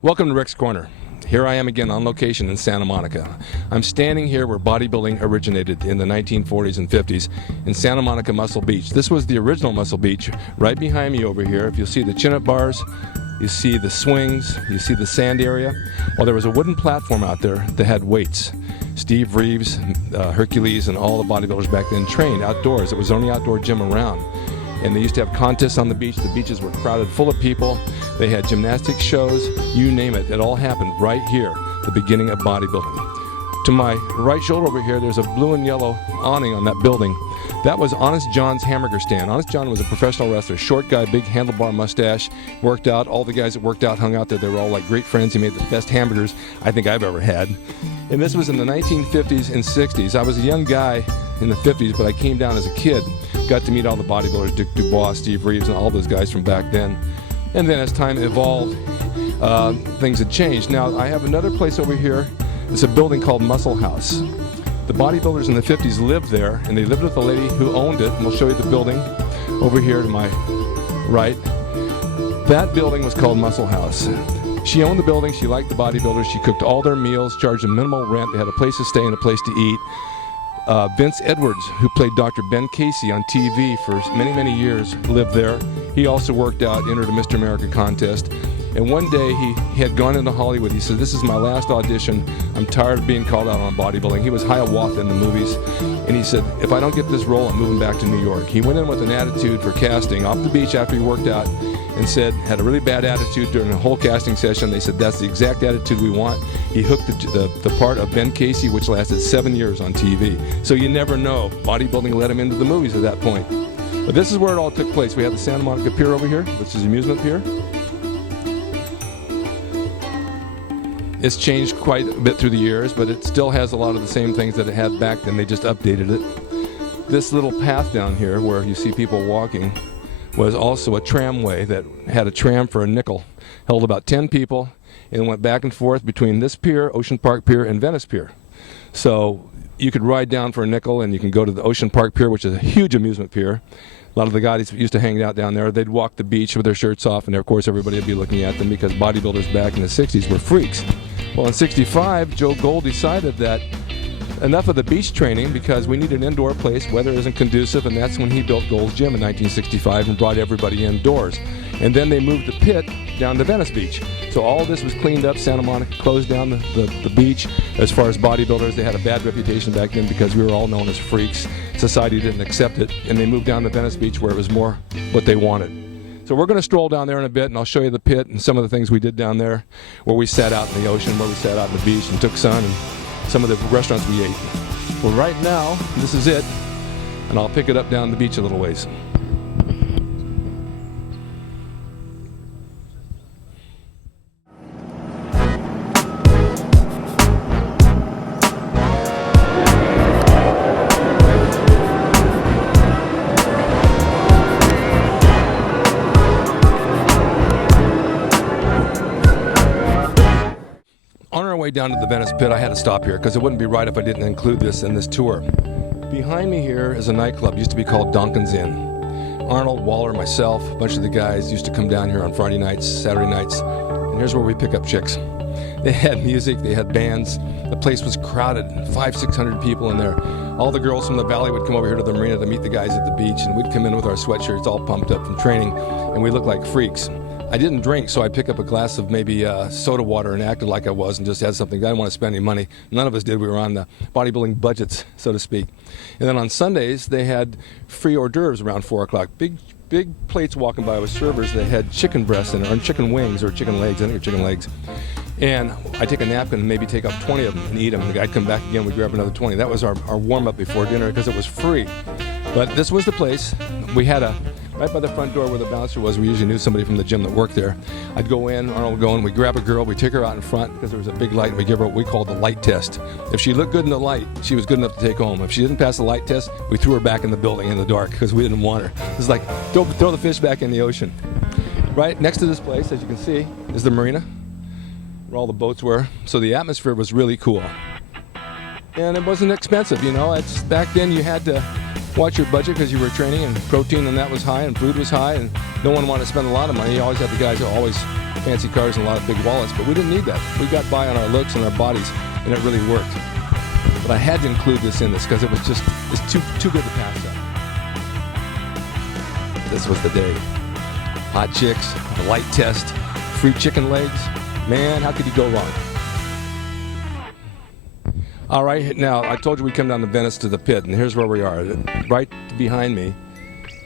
Welcome to Rick's Corner. Here I am again on location in Santa Monica. I'm standing here where bodybuilding originated in the 1940s and 50s in Santa Monica Muscle Beach. This was the original Muscle Beach. Right behind me over here, if you'll see the chin-up bars, you see the swings, you see the sand area. Well, there was a wooden platform out there that had weights. Steve Reeves, Hercules, and all the bodybuilders back then trained outdoors. It was the only outdoor gym around. And they used to have contests on the beach. The beaches were crowded full of people. They had gymnastics shows, you name it. It all happened right here, the beginning of bodybuilding. To my right shoulder over here, there's a blue and yellow awning on that building. That was Honest John's hamburger stand. Honest John was a professional wrestler, short guy, big handlebar mustache, worked out. All the guys that worked out hung out there. They were all like great friends. He made the best hamburgers I think I've ever had. And this was in the 1950s and 60s. I was a young guy in the 50s, but I came down as a kid. Got to meet all the bodybuilders, Dick Dubois, Steve Reeves, and all those guys from back then. And then as time evolved, things had changed. Now, I have another place over here. It's a building called Muscle House. The bodybuilders in the 50s lived there, and they lived with the lady who owned it. And we'll show you the building over here to my right. That building was called Muscle House. She owned the building. She liked the bodybuilders. She cooked all their meals, charged them minimal rent. They had a place to stay and a place to eat. Vince Edwards, who played Dr. Ben Casey on TV for many, many years, lived there. He also worked out, entered a Mr. America contest. And one day he had gone into Hollywood. He said, "This is my last audition. I'm tired of being called out on bodybuilding." He was Hiawatha in the movies. And he said, "If I don't get this role, I'm moving back to New York." He went in with an attitude for casting off the beach after he worked out and had a really bad attitude during the whole casting session. They said, "That's the exact attitude we want." He hooked the part of Ben Casey, which lasted 7 years on TV. So you never know. Bodybuilding led him into the movies at that point. But this is where it all took place. We have the Santa Monica Pier over here, which is amusement pier. It's changed quite a bit through the years, but it still has a lot of the same things that it had back then. They just updated it. This little path down here where you see people walking was also a tramway that had a tram for a nickel. Held about 10 people and went back and forth between this pier, Ocean Park Pier, and Venice Pier. So you could ride down for a nickel and you can go to the Ocean Park Pier, which is a huge amusement pier. A lot of the guys used to hang out down there. They'd walk the beach with their shirts off, and of course everybody would be looking at them because bodybuilders back in the 60s were freaks. Well, in 65, Joe Gold decided that enough of the beach training because we need an indoor place, weather isn't conducive, and that's when he built Gold's Gym in 1965 and brought everybody indoors. And then they moved the pit down to Venice Beach. So all of this was cleaned up. Santa Monica closed down the beach. As far as bodybuilders, they had a bad reputation back then because we were all known as freaks. Society didn't accept it, and they moved down to Venice Beach where it was more what they wanted. So we're going to stroll down there in a bit, and I'll show you the pit and some of the things we did down there, where we sat out in the ocean, where we sat out on the beach and took sun, and some of the restaurants we ate. Well, right now, this is it, and I'll pick it up down the beach a little ways. On our way down to the Venice Pit, I had to stop here because it wouldn't be right if I didn't include this in this tour. Behind me here is a nightclub, used to be called Donkin's Inn. Arnold, Waller, myself, a bunch of the guys used to come down here on Friday nights, Saturday nights, and here's where we pick up chicks. They had music, they had bands, the place was crowded, 500-600 people in there. All the girls from the valley would come over here to the marina to meet the guys at the beach, and we'd come in with our sweatshirts all pumped up from training, and we looked like freaks. I didn't drink, so I'd pick up a glass of maybe soda water and acted like I was and just had something. I didn't want to spend any money. None of us did. We were on the bodybuilding budgets, so to speak. And then on Sundays, they had free hors d'oeuvres around 4 o'clock. Big plates walking by with servers that had chicken breasts in it, or chicken wings, or chicken legs. I think they're chicken legs. And I'd take a napkin and maybe take up 20 of them and eat them. And the guy'd come back again, we'd grab another 20. That was our warm-up before dinner because it was free. But this was the place. We had right by the front door where the bouncer was, we usually knew somebody from the gym that worked there. I'd go in, Arnold would go in, we'd grab a girl, we'd take her out in front because there was a big light, and we'd give her what we called the light test. If she looked good in the light, she was good enough to take home. If she didn't pass the light test, we threw her back in the building in the dark because we didn't want her. It was like, throw the fish back in the ocean. Right next to this place, as you can see, is the marina where all the boats were. So the atmosphere was really cool. And it wasn't expensive, you know. Back then you had to watch your budget because you were training, and protein and that was high, and food was high, and no one wanted to spend a lot of money. You always had the guys who always fancy cars and a lot of big wallets, but we didn't need that. We got by on our looks and our bodies, and it really worked. But I had to include this in this because it's too good to pass up. This was the day. Hot chicks, the light test, free chicken legs. Man, how could you go wrong? All right, now I told you we come down to Venice to the pit, and here's where we are. Right behind me,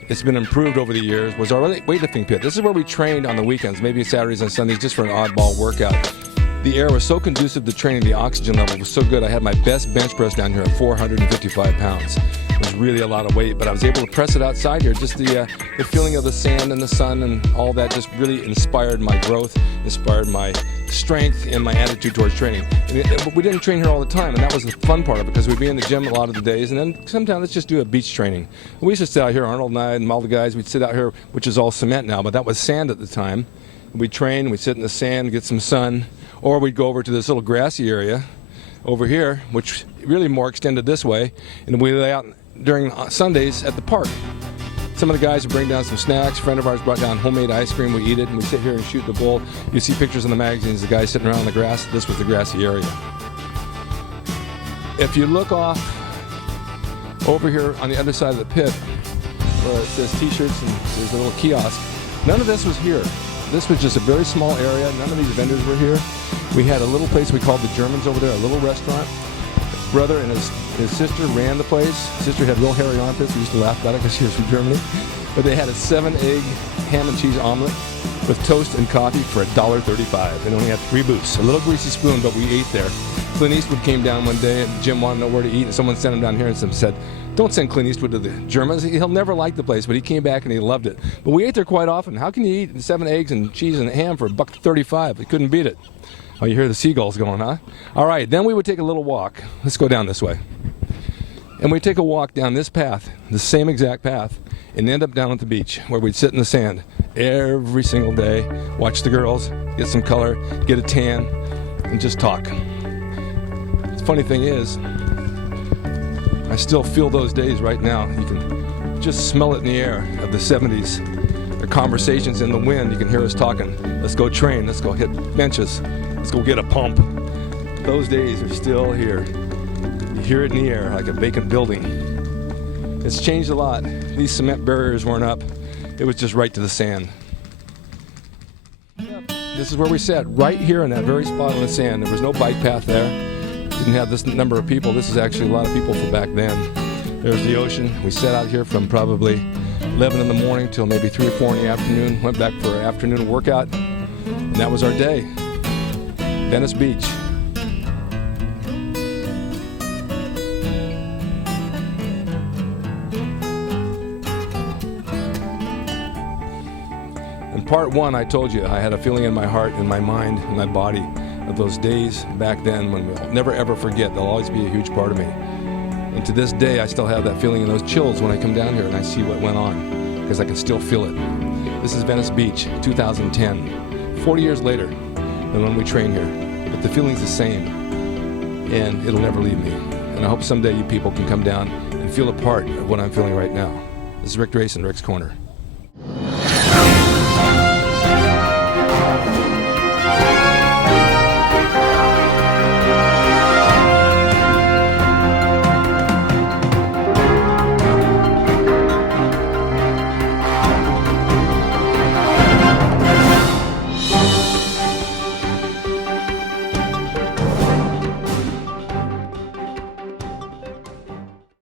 it's been improved over the years, was our weightlifting pit. This is where we trained on the weekends, maybe Saturdays and Sundays, just for an oddball workout. The air was so conducive to training, the oxygen level was so good. I had my best bench press down here at 455 pounds. It was really a lot of weight, but I was able to press it outside here. Just the feeling of the sand and the sun and all that just really inspired my growth, inspired my strength and my attitude towards training. But we didn't train here all the time, and that was the fun part of it, because we'd be in the gym a lot of the days, and then sometimes let's just do a beach training. We used to sit out here, Arnold and I and all the guys, we'd sit out here, which is all cement now, but that was sand at the time. We'd train, we'd sit in the sand, get some sun, or we'd go over to this little grassy area over here, which really more extended this way, and we lay out during Sundays at the park. Some of the guys would bring down some snacks. A friend of ours brought down homemade ice cream. We eat it, and we sit here and shoot the bull. You see pictures in the magazines, the guys sitting around in the grass. This was the grassy area. If you look off over here on the other side of the pit, where it says t-shirts and there's a little kiosk, none of this was here. This was just a very small area. None of these vendors were here. We had a little place we called the Germans over there, a little restaurant. Brother and his sister ran the place. Sister had real hairy armpits. We used to laugh about it because she was from Germany. But they had a 7-egg ham and cheese omelet with toast and coffee for $1.35. And only had 3 booths. A little greasy spoon, but we ate there. Clint Eastwood came down one day, and Jim wanted to know where to eat, and someone sent him down here and said, "Don't send Clint Eastwood to the Germans. He'll never like the place." But he came back and he loved it. But we ate there quite often. How can you eat 7 eggs and cheese and ham for $1.35? We couldn't beat it. Oh, you hear the seagulls going, huh? All right, then we would take a little walk. Let's go down this way. And we'd take a walk down this path, the same exact path, and end up down at the beach where we'd sit in the sand every single day, watch the girls, get some color, get a tan, and just talk. The funny thing is, I still feel those days right now. You can just smell it in the air of the 70s. The conversations in the wind, you can hear us talking. Let's go train, let's go hit benches, let's go get a pump. Those days are still here. You hear it in the air like a vacant building. It's changed a lot. These cement barriers weren't up. It was just right to the sand. This is where we sat, right here in that very spot on the sand. There was no bike path there. Didn't have this number of people. This is actually a lot of people from back then. There's the ocean. We sat out here from probably 11 in the morning till maybe 3 or 4 in the afternoon. Went back for an afternoon workout, and that was our day. Venice Beach. In part 1, I told you I had a feeling in my heart, in my mind, in my body of those days back then when we'll never ever forget. They'll always be a huge part of me. And to this day, I still have that feeling and those chills when I come down here and I see what went on, because I can still feel it. This is Venice Beach, 2010, 40 years later than when we train here. But the feeling's the same, and it'll never leave me. And I hope someday you people can come down and feel a part of what I'm feeling right now. This is Rick Drasin, Rick's Corner.